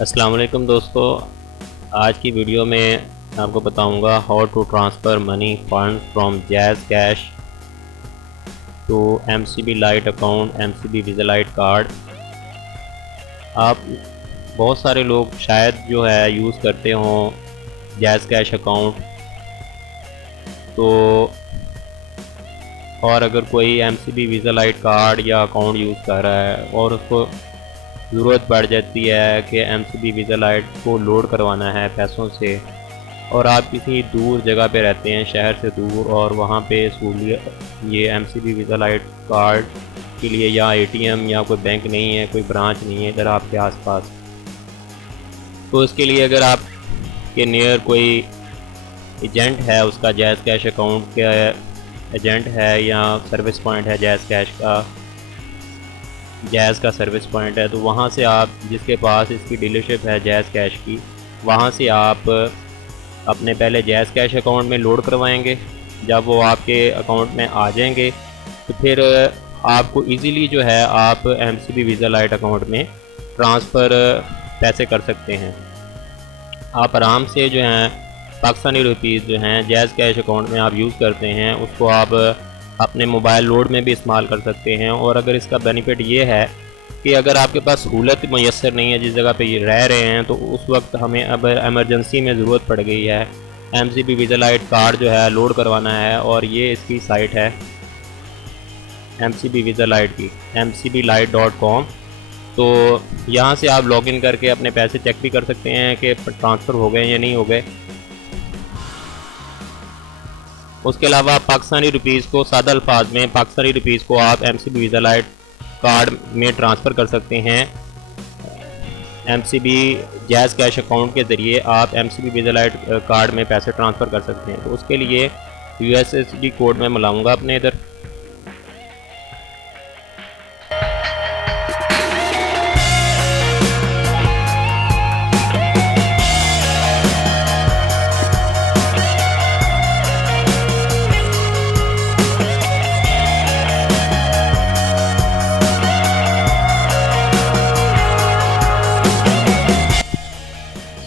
अस्सलाम वालेकुम दोस्तों, आज की वीडियो में आपको बताऊंगा how to transfer money fund from Jazz Cash to MCB lite account, MCB Visa lite card. आप बहुत सारे लोग शायद जो है यूज़ करते हों जैज़ कैश अकाउंट, तो और अगर कोई एमसीबी वीज़ा लाइट कार्ड या अकाउंट यूज़ कर रहा है और उसको ज़रूरत पड़ जाती है कि एमसीबी वीज़ा लाइट को लोड करवाना है पैसों से, और आप किसी दूर जगह पे रहते हैं, शहर से दूर, और वहाँ पे सहूलियत ये एमसीबी वीज़ा लाइट कार्ड के लिए या एटीएम या कोई बैंक नहीं है, कोई ब्रांच नहीं है इधर आपके आसपास, तो इसके लिए अगर आप के नियर कोई एजेंट है, उसका जैज़ कैश अकाउंट का एजेंट है या सर्विस पॉइंट है जैज़ का सर्विस पॉइंट है, तो वहाँ से आप जिसके पास इसकी डीलरशिप है जैज़ कैश की, वहाँ से आप अपने पहले जैज़ कैश अकाउंट में लोड करवाएंगे। जब वो आपके अकाउंट में आ जाएंगे तो फिर आपको इजीली जो है आप एमसीबी वीज़ा लाइट अकाउंट में ट्रांसफ़र पैसे कर सकते हैं। आप आराम से जो हैं पाकिस्तानी रुपीज़ जो हैं जैज़ कैश अकाउंट में आप यूज़ करते हैं, उसको आप अपने मोबाइल लोड में भी इस्तेमाल कर सकते हैं। और अगर इसका बेनिफिट ये है कि अगर आपके पास सहूलत मैसर नहीं है जिस जगह पे ये रह रहे हैं, तो उस वक्त हमें अब एमरजेंसी में ज़रूरत पड़ गई है एमसीबी वीज़ा लाइट कार्ड जो है लोड करवाना है, और ये इसकी साइट है एमसीबी वीज़ा लाइट की mcblight.com। तो यहाँ से आप लॉगिन करके अपने पैसे चेक भी कर सकते हैं कि ट्रांसफ़र हो गए या नहीं हो गए। उसके अलावा आप पाकिस्तानी रुपीज़ को, सादा अल्फाज में पाकिस्तानी रुपीज़ को आप एमसीबी वीज़ा लाइट कार्ड में ट्रांसफ़र कर सकते हैं। एमसीबी जैज़ कैश अकाउंट के ज़रिए आप एमसीबी वीज़ा लाइट कार्ड में पैसे ट्रांसफ़र कर सकते हैं। तो उसके लिए यूएसएसडी कोड में मिलाऊंगा अपने इधर।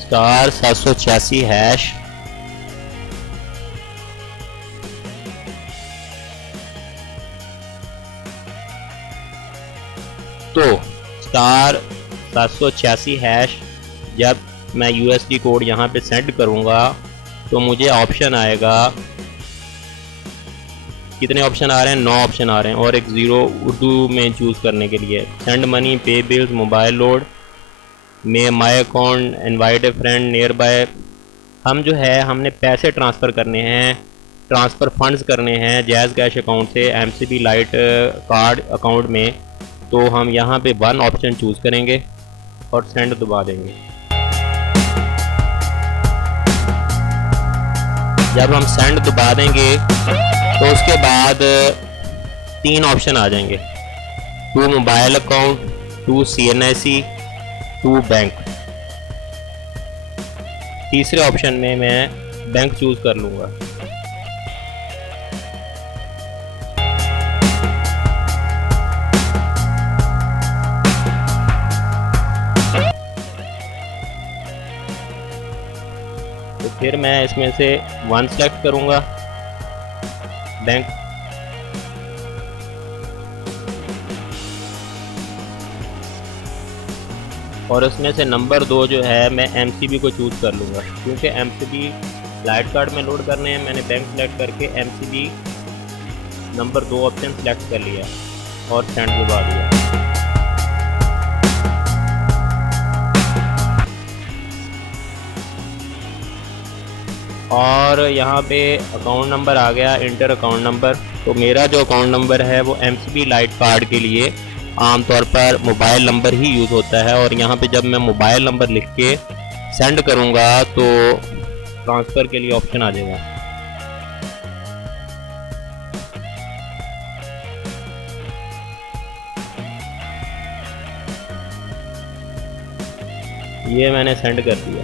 स्टार 786 हैश, तो स्टार 786 हैश जब मैं यूएसडी कोड यहाँ पे सेंड करूँगा तो मुझे ऑप्शन आएगा, कितने ऑप्शन आ रहे हैं? 9 ऑप्शन आ रहे हैं, और एक ज़ीरो उर्दू में चूज़ करने के लिए। Send money, pay bills, mobile load, में my account, invite a friend, nearby. हम जो है हमने पैसे ट्रांसफ़र करने हैं, ट्रांसफ़र फंड्स करने हैं जैज़ कैश अकाउंट से एमसीबी लाइट कार्ड अकाउंट में, तो हम यहाँ पे 1 ऑप्शन चूज़ करेंगे और सेंड दबा देंगे। जब हम सेंड दबा देंगे तो उसके बाद 3 ऑप्शन आ जाएंगे, to mobile account, to CNIC, to bank. तीसरे ऑप्शन में मैं बैंक चूज़ कर लूँगा। तो फिर मैं इसमें से 1 सेलेक्ट करूँगा, बैंक। और उसमें से नंबर 2 जो है मैं एमसीबी को चूज़ कर लूँगा, क्योंकि एमसीबी लाइट कार्ड में लोड करने हैं। मैंने बैंक सेलेक्ट करके एमसीबी नंबर 2 ऑप्शन सेलेक्ट कर लिया और सेंड दबा दिया। और यहाँ पे अकाउंट नंबर आ गया, इंटर अकाउंट नंबर। तो मेरा जो अकाउंट नंबर है वो एमसीबी लाइट कार्ड के लिए आमतौर पर मोबाइल नंबर ही यूज़ होता है, और यहाँ पे जब मैं मोबाइल नंबर लिख के सेंड करूँगा तो ट्रांसफ़र के लिए ऑप्शन आ जाएगा। ये मैंने सेंड कर दिया।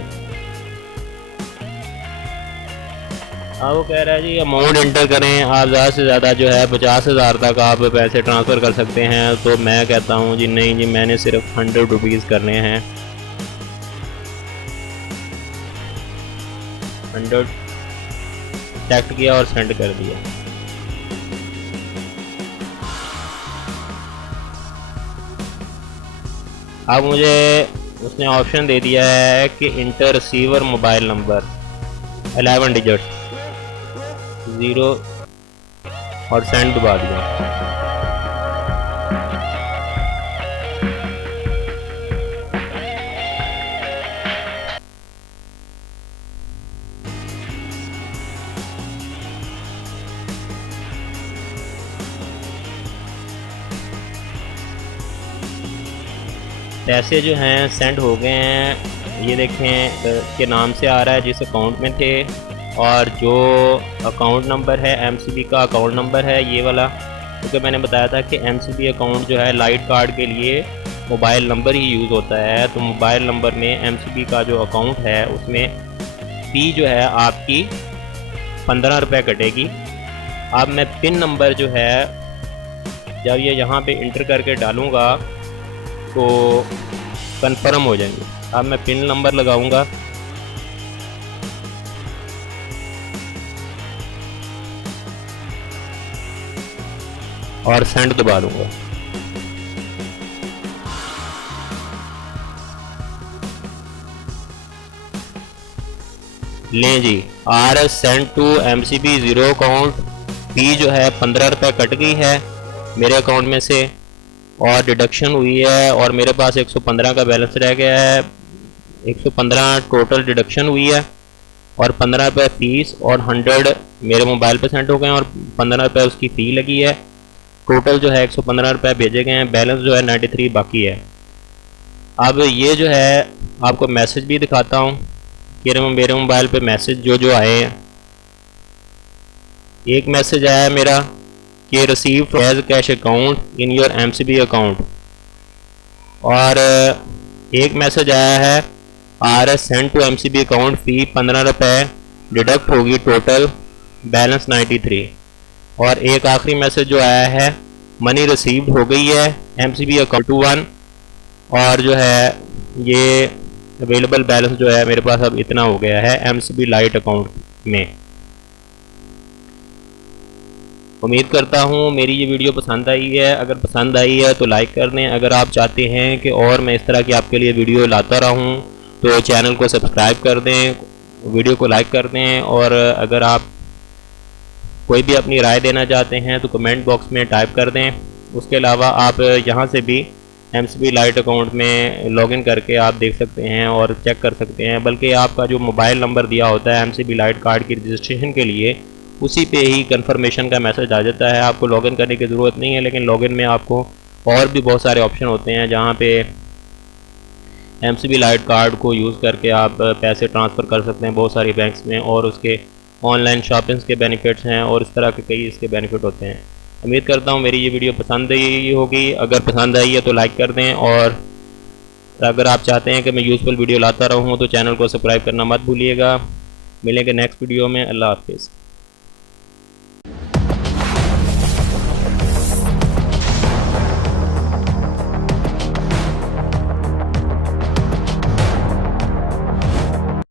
हाँ, वो कह रहा है जी अमाउंट इंटर करें, आप ज़्यादा से ज़्यादा जो है 50,000 तक आप पैसे ट्रांसफ़र कर सकते हैं। तो मैं कहता हूँ जी नहीं जी, मैंने सिर्फ 100 रुपीज़ करने हैं। 100 सेलेक्ट किया और सेंड कर दिया। अब मुझे उसने ऑप्शन दे दिया है कि inter receiver mobile number 11 digit 0 और सेंड दबा दिया। पैसे जो हैं सेंड हो गए हैं, ये देखें के नाम से आ रहा है जिस अकाउंट में थे, और जो अकाउंट नंबर है एमसीबी का अकाउंट नंबर है ये वाला, क्योंकि मैंने बताया था कि एमसीबी अकाउंट जो है लाइट कार्ड के लिए मोबाइल नंबर ही यूज़ होता है। तो मोबाइल नंबर में एमसीबी का जो अकाउंट है उसमें फ़ी जो है आपकी 15 रुपये कटेगी। अब मैं पिन नंबर जो है जब ये यहाँ पे इंटर करके डालूँगा तो कंफर्म हो जाएंगे। अब मैं पिन नंबर लगाऊंगा, और सेंड दबा दूंगा। लें जी, RS send to MCB 0 account, fee जो है 15 रुपये कट गई है मेरे अकाउंट में से, और डिडक्शन हुई है, और मेरे पास 115 का बैलेंस रह गया है। 115 टोटल डिडक्शन हुई है, और 15 रुपये फ़ीस, और 100 मेरे मोबाइल पे सेंड हो गए हैं, और 15 रुपये उसकी फ़ी लगी है। टोटल जो है 115 रुपये भेजे गए हैं, बैलेंस जो है 93 बाकी है। अब ये जो है आपको मैसेज भी दिखाता हूँ कि मेरे मोबाइल पे मैसेज जो जो आए हैं। एक मैसेज आया है मेरा कि receive as cash account in your MCB account, और एक मैसेज आया है RS send to MCB account, fee 15 रुपये डिडक्ट होगी, टोटल बैलेंस 93। और एक आखिरी मैसेज जो आया है मनी रिसीव्ड हो गई है MCB अकाउंट 21, और जो है ये अवेलेबल बैलेंस जो है मेरे पास अब इतना हो गया है MCB लाइट अकाउंट में। उम्मीद करता हूँ मेरी ये वीडियो पसंद आई है। अगर पसंद आई है तो लाइक कर दें। अगर आप चाहते हैं कि और मैं इस तरह की आपके लिए वीडियो लाता रहूँ तो चैनल को सब्सक्राइब कर दें, वीडियो को लाइक कर दें, और अगर आप कोई भी अपनी राय देना चाहते हैं तो कमेंट बॉक्स में टाइप कर दें। उसके अलावा आप यहाँ से भी MCB लाइट अकाउंट में लॉगिन करके आप देख सकते हैं और चेक कर सकते हैं। बल्कि आपका जो मोबाइल नंबर दिया होता है MCB लाइट कार्ड की रजिस्ट्रेशन के लिए, उसी पे ही कंफर्मेशन का मैसेज आ जाता है। आपको लॉगिन करने की ज़रूरत नहीं है, लेकिन लॉगिन में आपको और भी बहुत सारे ऑप्शन होते हैं जहाँ पे MCB लाइट कार्ड को यूज़ करके आप पैसे ट्रांसफ़र कर सकते हैं बहुत सारी बैंक्स में, और उसके ऑनलाइन शॉपिंग्स के बेनिफिट्स हैं, और इस तरह के कई इसके बेनिफिट होते हैं। उम्मीद करता हूँ मेरी ये वीडियो पसंद आई होगी। अगर पसंद आई है तो लाइक कर दें, और अगर आप चाहते हैं कि मैं यूज़फुल वीडियो लाता रहूँ तो चैनल को सब्सक्राइब करना मत भूलिएगा। मिलेंगे नेक्स्ट वीडियो में। अल्लाह हाफिज़।